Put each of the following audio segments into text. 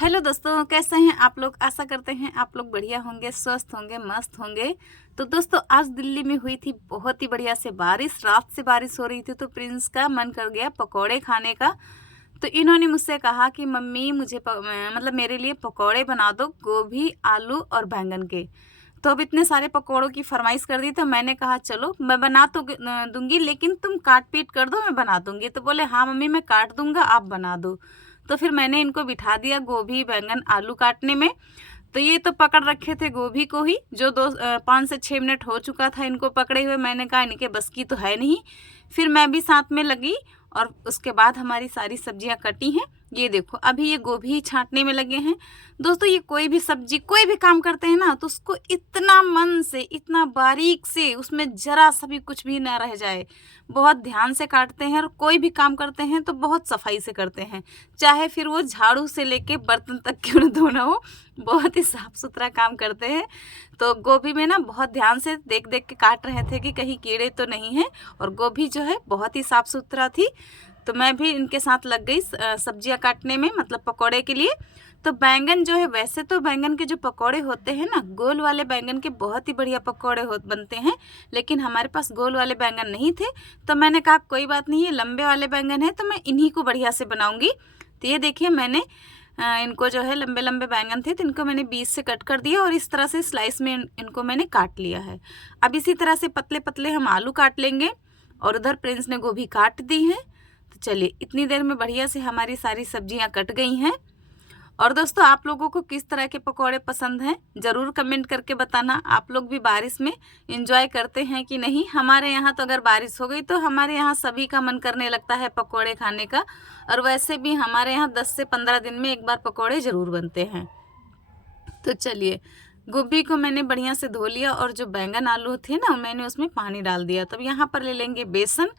Hello दोस्तों, कैसे हैं आप लोग। आशा करते हैं आप लोग बढ़िया होंगे, स्वस्थ होंगे, मस्त होंगे। तो दोस्तों, आज दिल्ली में हुई थी बहुत ही बढ़िया से बारिश। रात से बारिश हो रही थी तो प्रिंस का मन कर गया पकोड़े खाने का। तो इन्होंने मुझसे कहा कि मम्मी मुझे मतलब मेरे लिए पकोड़े बना दो, गोभी, आलू और बैंगन के। तो अब इतने सारे पकोड़ों की फरमाइश कर दी तो मैंने कहा चलो मैं बना तो दूंगी, लेकिन तुम काट पीट कर दो, मैं बना दूंगी। तो बोले हाँ मम्मी मैं काट दूंगा, आप बना दो। तो फिर मैंने इनको बिठा दिया गोभी, बैंगन, आलू काटने में। तो ये तो पकड़ रखे थे गोभी को ही, जो 5 से 6 मिनट हो चुका था इनको पकड़े हुए। मैंने कहा इनके बस की तो है नहीं। फिर मैं भी साथ में लगी और उसके बाद हमारी सारी सब्जियां कटी हैं। ये देखो अभी ये गोभी छांटने में लगे हैं। दोस्तों, ये कोई भी सब्जी, कोई भी काम करते हैं ना तो उसको इतना मन से, इतना बारीक से, उसमें जरा सा भी कुछ भी ना रह जाए, बहुत ध्यान से काटते हैं। और कोई भी काम करते हैं तो बहुत सफाई से करते हैं, चाहे फिर वो झाड़ू से लेके बर्तन तक क्यों न धोना हो, बहुत ही साफ सुथरा काम करते हैं। तो गोभी में ना बहुत ध्यान से देख देख के काट रहे थे कि कहीं कीड़े तो नहीं हैं। और गोभी जो है बहुत ही साफ सुथरा थी। तो मैं भी इनके साथ लग गई सब्जियां काटने में, मतलब पकोड़े के लिए। तो बैंगन जो है, वैसे तो बैंगन के जो पकोड़े होते हैं ना, गोल वाले बैंगन के बहुत ही बढ़िया पकोड़े बनते हैं। लेकिन हमारे पास गोल वाले बैंगन नहीं थे। तो मैंने कहा कोई बात नहीं, ये लंबे वाले बैंगन है तो मैं इन्हीं को बढ़िया से बनाऊंगी। तो ये देखिए मैंने इनको जो है लंबे लंबे बैंगन थे तो इनको मैंने बीच से कट कर दिया और इस तरह से स्लाइस में इनको मैंने काट लिया है। अब इसी तरह से पतले पतले हम आलू काट लेंगे। और उधर प्रिंस ने गोभी काट दी है। तो चलिए, इतनी देर में बढ़िया से हमारी सारी सब्जियां कट गई हैं। और दोस्तों, आप लोगों को किस तरह के पकोड़े पसंद हैं ज़रूर कमेंट करके बताना। आप लोग भी बारिश में एंजॉय करते हैं कि नहीं। हमारे यहाँ तो अगर बारिश हो गई तो हमारे यहाँ सभी का मन करने लगता है पकोड़े खाने का। और वैसे भी हमारे यहाँ 10 से 15 दिन में एक बार पकोड़े ज़रूर बनते हैं। तो चलिए, गोभी को मैंने बढ़िया से धो लिया और जो बैंगन आलू थे ना, मैंने उसमें पानी डाल दिया। तब यहाँ पर ले लेंगे बेसन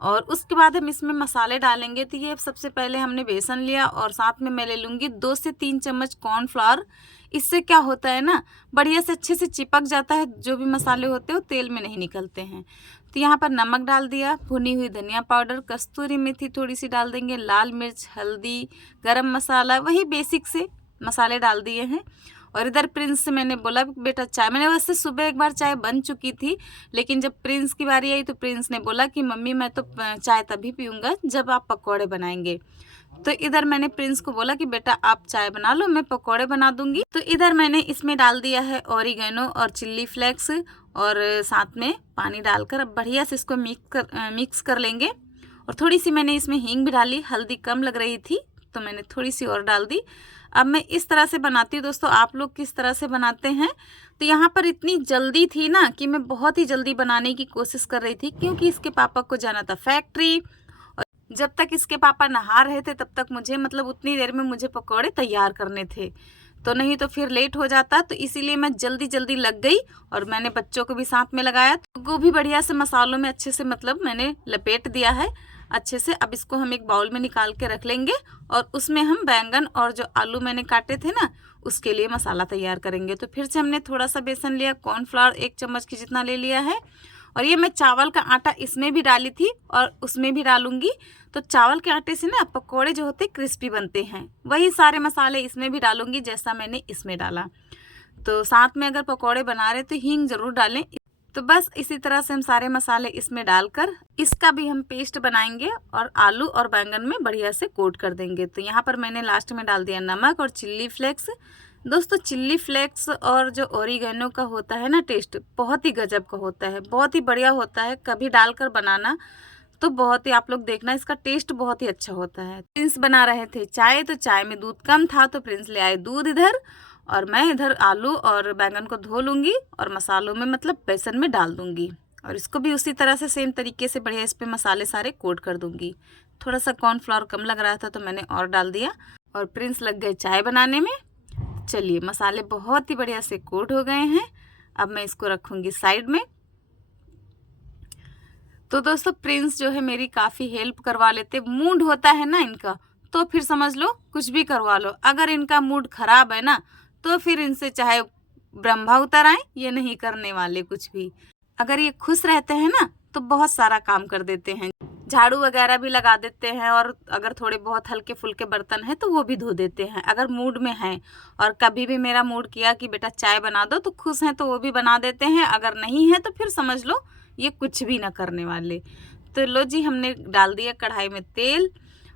और उसके बाद हम इसमें मसाले डालेंगे। तो ये सबसे पहले हमने बेसन लिया और साथ में मैं ले लूँगी 2 से 3 चम्मच कॉर्नफ्लावर। इससे क्या होता है ना, बढ़िया से अच्छे से चिपक जाता है, जो भी मसाले होते हैं वो तेल में नहीं निकलते हैं। तो यहाँ पर नमक डाल दिया, भुनी हुई धनिया पाउडर, कस्तूरी मेथी थोड़ी सी डाल देंगे, लाल मिर्च, हल्दी, गरम मसाला, वही बेसिक से मसाले डाल दिए हैं। और इधर प्रिंस से मैंने बोला बेटा चाय, मैंने वैसे सुबह एक बार चाय बन चुकी थी, लेकिन जब प्रिंस की बारी आई तो प्रिंस ने बोला कि मम्मी मैं तो चाय तभी पीऊँगा जब आप पकौड़े बनाएंगे। तो इधर मैंने प्रिंस को बोला कि बेटा आप चाय बना लो, मैं पकौड़े बना दूंगी। तो इधर मैंने इसमें डाल दिया है ऑरिगेनो और चिल्ली फ्लेक्स और साथ में पानी डालकर अब बढ़िया से इसको मिक्स कर लेंगे। और थोड़ी सी मैंने इसमें हींग भी डाली, हल्दी कम लग रही थी तो मैंने थोड़ी सी और डाल दी। अब मैं इस तरह से बनाती हूँ। दोस्तों, आप लोग किस तरह से बनाते हैं। तो यहाँ पर इतनी जल्दी थी ना कि मैं बहुत ही जल्दी बनाने की कोशिश कर रही थी, क्योंकि इसके पापा को जाना था फैक्ट्री। और जब तक इसके पापा नहा रहे थे तब तक मुझे, मतलब उतनी देर में मुझे पकौड़े तैयार करने थे, तो नहीं तो फिर लेट हो जाता। तो इसीलिए मैं जल्दी जल्दी लग गई और मैंने बच्चों को भी साथ में लगाया। तो गोभी बढ़िया से मसालों में अच्छे से, मतलब मैंने लपेट दिया है अच्छे से। अब इसको हम एक बाउल में निकाल के रख लेंगे और उसमें हम बैंगन और जो आलू मैंने काटे थे ना, उसके लिए मसाला तैयार करेंगे। तो फिर से हमने थोड़ा सा बेसन लिया, कॉर्नफ्लावर 1 चम्मच की जितना ले लिया है। और ये मैं चावल का आटा इसमें भी डाली थी और उसमें भी डालूंगी। तो चावल के आटे से ना पकोड़े जो होते क्रिस्पी बनते हैं, वही सारे मसाले इसमें भी डालूंगी जैसा मैंने इसमें डाला। तो साथ में अगर पकोड़े बना रहे तो हींग ज़रूर डालें। तो बस इसी तरह से हम सारे मसाले इसमें डालकर इसका भी हम पेस्ट बनाएंगे और आलू और बैंगन में बढ़िया से कोट कर देंगे। तो यहाँ पर मैंने लास्ट में डाल दिया नमक और चिल्ली फ्लेक्स। दोस्तों, चिल्ली फ्लेक्स और जो ओरिगेनो का होता है ना टेस्ट, बहुत ही गजब का होता है, बहुत ही बढ़िया होता है। कभी डालकर बनाना तो बहुत ही, आप लोग देखना, इसका टेस्ट बहुत ही अच्छा होता है। प्रिंस बना रहे थे चाय, तो चाय में दूध कम था तो प्रिंस ले आए दूध इधर। और मैं इधर आलू और बैंगन को धो लूँगी और मसालों में, मतलब बेसन में डाल दूँगी। और इसको भी उसी तरह से सेम तरीके से बढ़िया इस पर मसाले सारे कोट कर दूँगी। थोड़ा सा कॉर्नफ्लावर कम लग रहा था तो मैंने और डाल दिया। और प्रिंस लग गए चाय बनाने में। चलिए, मसाले बहुत ही बढ़िया से कोट हो गए हैं। अब मैं इसको रखूँगी साइड में। तो दोस्तों, प्रिंस जो है मेरी काफ़ी हेल्प करवा लेते। मूड होता है ना इनका तो फिर समझ लो कुछ भी करवा लो। अगर इनका मूड खराब है ना तो फिर इनसे चाहे ब्रह्मा उतर आए, ये नहीं करने वाले कुछ भी। अगर ये खुश रहते हैं ना तो बहुत सारा काम कर देते हैं। झाड़ू वगैरह भी लगा देते हैं, और अगर थोड़े बहुत हल्के फुल्के बर्तन हैं तो वो भी धो देते हैं अगर मूड में हैं। और कभी भी मेरा मूड किया कि बेटा चाय बना दो तो खुश हैं तो वो भी बना देते हैं, अगर नहीं है तो फिर समझ लो ये कुछ भी ना करने वाले। तो लो जी, हमने डाल दिया कढ़ाई में तेल,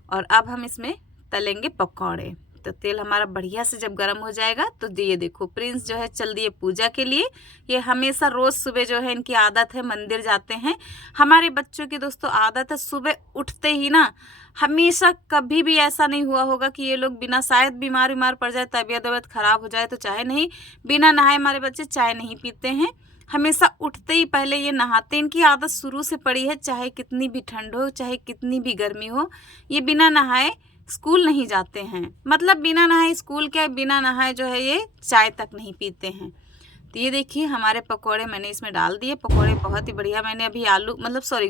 और अब हम इसमें तलेंगे पकौड़े। तो तेल हमारा बढ़िया से जब गर्म हो जाएगा तो ये देखो प्रिंस जो है चल दिए पूजा के लिए। ये हमेशा रोज़ सुबह जो है इनकी आदत है, मंदिर जाते हैं। हमारे बच्चों की दोस्तों आदत है सुबह उठते ही ना, हमेशा कभी भी ऐसा नहीं हुआ होगा कि ये लोग बिना, शायद बीमार पड़ जाए, तबीयत खराब हो जाए तो चाहे नहीं, बिना नहाए हमारे बच्चे चाय नहीं पीते हैं। हमेशा उठते ही पहले ये नहाते। इनकी आदत शुरू से पड़ी है, चाहे कितनी भी ठंड हो, चाहे कितनी भी गर्मी हो, ये बिना नहाए स्कूल नहीं जाते हैं। मतलब बिना नहाए स्कूल क्या, बिना नहाए जो है ये चाय तक नहीं पीते हैं। तो ये देखिए हमारे पकोड़े मैंने इसमें डाल दिए। पकोड़े बहुत ही बढ़िया, मैंने अभी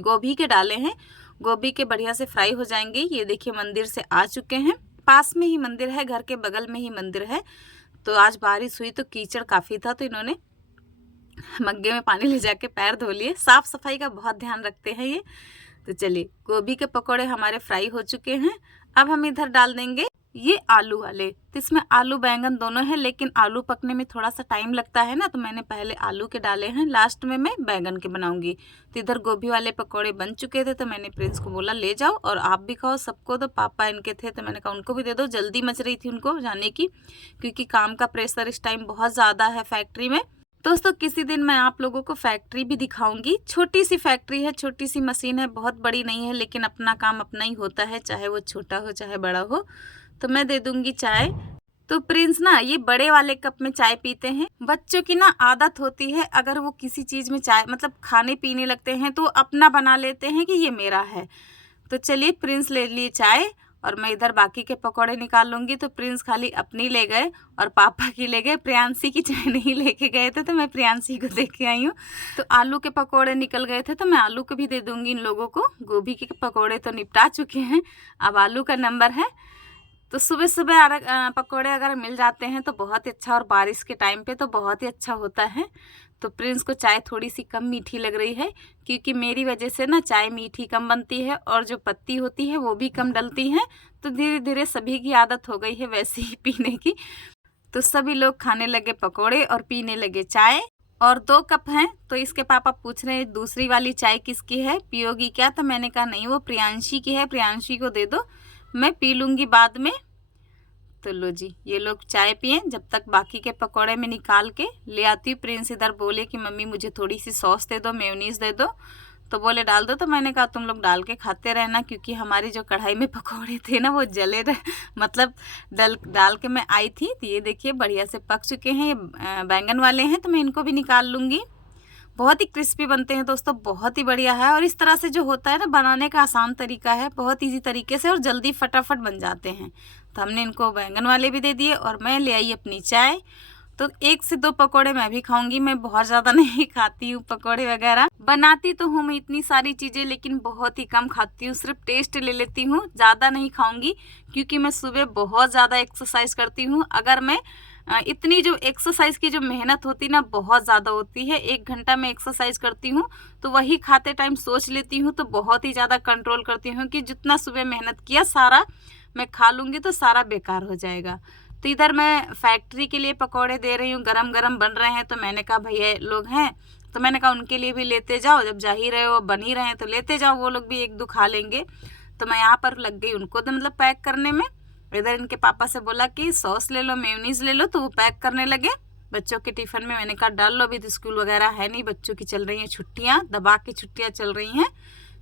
गोभी के डाले हैं। गोभी के बढ़िया से फ्राई हो जाएंगे। ये देखिए मंदिर से आ चुके हैं, पास में ही मंदिर है, घर के बगल में ही मंदिर है। तो आज बारिश हुई तो कीचड़ काफ़ी था, तो इन्होंने मग्गे में पानी ले जाके पैर धो लिए। साफ़ सफाई का बहुत ध्यान रखते हैं ये। तो चलिए, गोभी के पकोड़े हमारे फ्राई हो चुके हैं। अब हम इधर डाल देंगे ये आलू वाले। तो इसमें आलू बैंगन दोनों हैं, लेकिन आलू पकने में थोड़ा सा टाइम लगता है ना, तो मैंने पहले आलू के डाले हैं, लास्ट में मैं बैंगन के बनाऊंगी। तो इधर गोभी वाले पकोड़े बन चुके थे, तो मैंने प्रिंस को बोला ले जाओ और आप भी खाओ सबको। तो पापा इनके थे तो मैंने कहा उनको भी दे दो। जल्दी मच रही थी उनको जाने की, क्योंकि काम का प्रेशर इस टाइम बहुत ज़्यादा है फैक्ट्री में। दोस्तों किसी दिन मैं आप लोगों को फैक्ट्री भी दिखाऊंगी। छोटी सी फैक्ट्री है, छोटी सी मशीन है, बहुत बड़ी नहीं है, लेकिन अपना काम अपना ही होता है, चाहे वो छोटा हो चाहे बड़ा हो। तो मैं दे दूंगी चाय। तो प्रिंस ना ये बड़े वाले कप में चाय पीते हैं। बच्चों की ना आदत होती है, अगर वो किसी चीज़ में चाय मतलब खाने पीने लगते हैं तो अपना बना लेते हैं कि ये मेरा है। तो चलिए, प्रिंस ले लिए चाय और मैं इधर बाकी के पकौड़े निकाल लूँगी। तो प्रिंस खाली अपनी ले गए और पापा की ले गए, प्रियांशी की चाय नहीं लेके गए थे, तो मैं प्रियांशी को दे के आई हूँ। तो आलू के पकौड़े निकल गए थे, तो मैं आलू को भी दे दूँगी इन लोगों को। गोभी के पकौड़े तो निपटा चुके हैं, अब आलू का नंबर है। तो सुबह सुबह पकौड़े अगर मिल जाते हैं तो बहुत ही अच्छा, और बारिश के टाइम पे तो बहुत ही अच्छा होता है। तो प्रिंस को चाय थोड़ी सी कम मीठी लग रही है, क्योंकि मेरी वजह से ना चाय मीठी कम बनती है और जो पत्ती होती है वो भी कम डलती है। तो धीरे धीरे सभी की आदत हो गई है वैसे ही पीने की। तो सभी लोग खाने लगे पकौड़े और पीने लगे चाय। और 2 कप हैं, तो इसके पापा पूछ रहे हैं दूसरी वाली चाय किसकी है, पियोगी क्या? तो मैंने कहा नहीं, वो प्रियांशी की है, प्रियांशी को दे दो, मैं पी लूँगी बाद में। तो लो जी, ये लोग चाय पिए, जब तक बाकी के पकौड़े में निकाल के ले आती हूँ। प्रिंस इधर बोले कि मम्मी मुझे थोड़ी सी सॉस दे दो, मेयोनीज दे दो। तो बोले डाल दो, तो मैंने कहा तुम लोग डाल के खाते रहना, क्योंकि हमारी जो कढ़ाई में पकौड़े थे ना वो जले रहे मतलब डाल के मैं आई थी। तो ये देखिए बढ़िया से पक चुके हैं। ये बैंगन वाले हैं, तो मैं इनको भी निकाल लूँगी। बहुत ही क्रिस्पी बनते हैं दोस्तों, बहुत ही बढ़िया है। और इस तरह से जो होता है ना, बनाने का आसान तरीका है, बहुत ईजी तरीके से और जल्दी फटाफट बन जाते हैं। तो हमने इनको बैंगन वाले भी दे दिए और मैं ले आई अपनी चाय। तो 1 से 2 पकौड़े मैं भी खाऊंगी, मैं बहुत ज़्यादा नहीं खाती हूँ पकौड़े वगैरह। बनाती तो हूँ मैं इतनी सारी चीज़ें, लेकिन बहुत ही कम खाती हूँ, सिर्फ टेस्ट ले लेती हूँ, ज़्यादा नहीं खाऊंगी, क्योंकि मैं सुबह बहुत ज़्यादा एक्सरसाइज करती हूँ। अगर मैं इतनी जो एक्सरसाइज की जो मेहनत होती ना बहुत ज़्यादा होती है, 1 घंटा में एक्सरसाइज करती हूँ, तो वही खाते टाइम सोच लेती हूँ, तो बहुत ही ज़्यादा कंट्रोल करती हूँ कि जितना सुबह मेहनत किया सारा मैं खा लूँगी तो सारा बेकार हो जाएगा। तो इधर मैं फैक्ट्री के लिए पकौड़े दे रही हूँ, गरम गरम बन रहे हैं। तो मैंने कहा भैया लोग हैं, तो मैंने कहा उनके लिए भी लेते जाओ, जब जा ही रहे हो बन ही रहे हैं तो लेते जाओ, वो लोग भी 1-2 खा लेंगे। तो मैं यहाँ पर लग गई उनको तो मतलब पैक करने में। इधर इनके पापा से बोला कि सॉस ले लो, मेयोनीज ले लो, तो वो पैक करने लगे बच्चों के टिफ़िन में। मैंने कहा डाल लो, अभी तो स्कूल वगैरह है नहीं, बच्चों की चल रही हैं छुट्टियाँ, दबा के छुट्टियाँ चल रही हैं।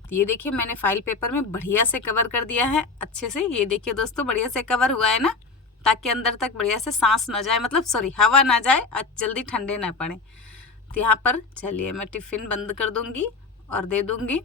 तो ये देखिए मैंने फाइल पेपर में बढ़िया से कवर कर दिया है अच्छे से। ये देखिए दोस्तों बढ़िया से कवर हुआ है ना, ताकि अंदर तक बढ़िया से सांस ना जाए, मतलब सॉरी हवा ना जाए और जल्दी ठंडे ना पड़े। तो यहाँ पर चलिए मैं टिफ़िन बंद कर दूँगी और दे दूँगी।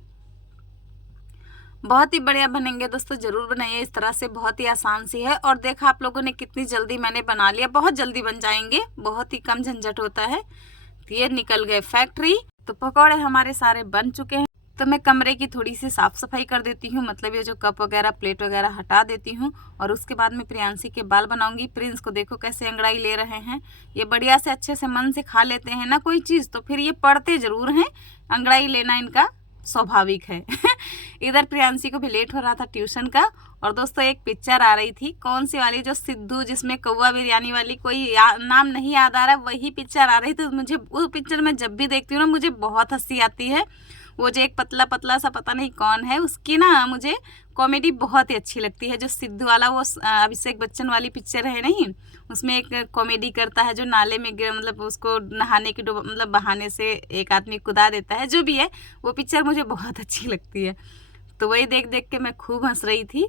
बहुत ही बढ़िया बनेंगे दोस्तों, ज़रूर बनाइए इस तरह से, बहुत ही आसान सी है। और देखा आप लोगों ने कितनी जल्दी मैंने बना लिया, बहुत जल्दी बन जाएंगे, बहुत ही कम झंझट होता है। तो ये निकल गए फैक्ट्री। तो पकौड़े हमारे सारे बन चुके हैं। तो मैं कमरे की थोड़ी सी साफ़ सफाई कर देती हूँ, मतलब ये जो कप वगैरह प्लेट वगैरह हटा देती हूँ। और उसके बाद में प्रियांशी के बाल बनाऊंगी। प्रिंस को देखो कैसे अंगड़ाई ले रहे हैं, ये बढ़िया से अच्छे से मन से खा लेते हैं ना कोई चीज़, तो फिर ये पढ़ते ज़रूर हैं। अंगड़ाई लेना इनका स्वाभाविक है। इधर प्रियांशी को भी लेट हो रहा था ट्यूशन का। और दोस्तों एक पिक्चर आ रही थी, कौन सी वाली, जो सिद्धू जिसमें कौवा बिरयानी वाली, कोई नाम नहीं याद आ रहा, वही पिक्चर आ रही थी। मुझे वो पिक्चर मैं जब भी देखती हूँ ना मुझे बहुत हंसी आती है। वो जो एक पतला पतला सा पता नहीं कौन है, उसकी ना मुझे कॉमेडी बहुत ही अच्छी लगती है। जो सिद्धू वाला वो अभिषेक बच्चन वाली पिक्चर है नहीं, उसमें एक कॉमेडी करता है जो नाले में मतलब उसको नहाने के मतलब बहाने से एक आदमी कुदा देता है, जो भी है वो पिक्चर मुझे बहुत अच्छी लगती है। तो वही देख देख के मैं खूब हंस रही थी।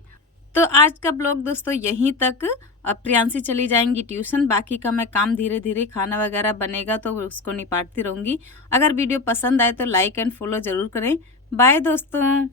तो आज का ब्लॉग दोस्तों यहीं तक। अब प्रियांशी चली जाएंगी ट्यूशन, बाकी का मैं काम धीरे धीरे, खाना वगैरह बनेगा तो उसको निपाटती रहूँगी। अगर वीडियो पसंद आए तो लाइक एंड फॉलो ज़रूर करें। बाय दोस्तों।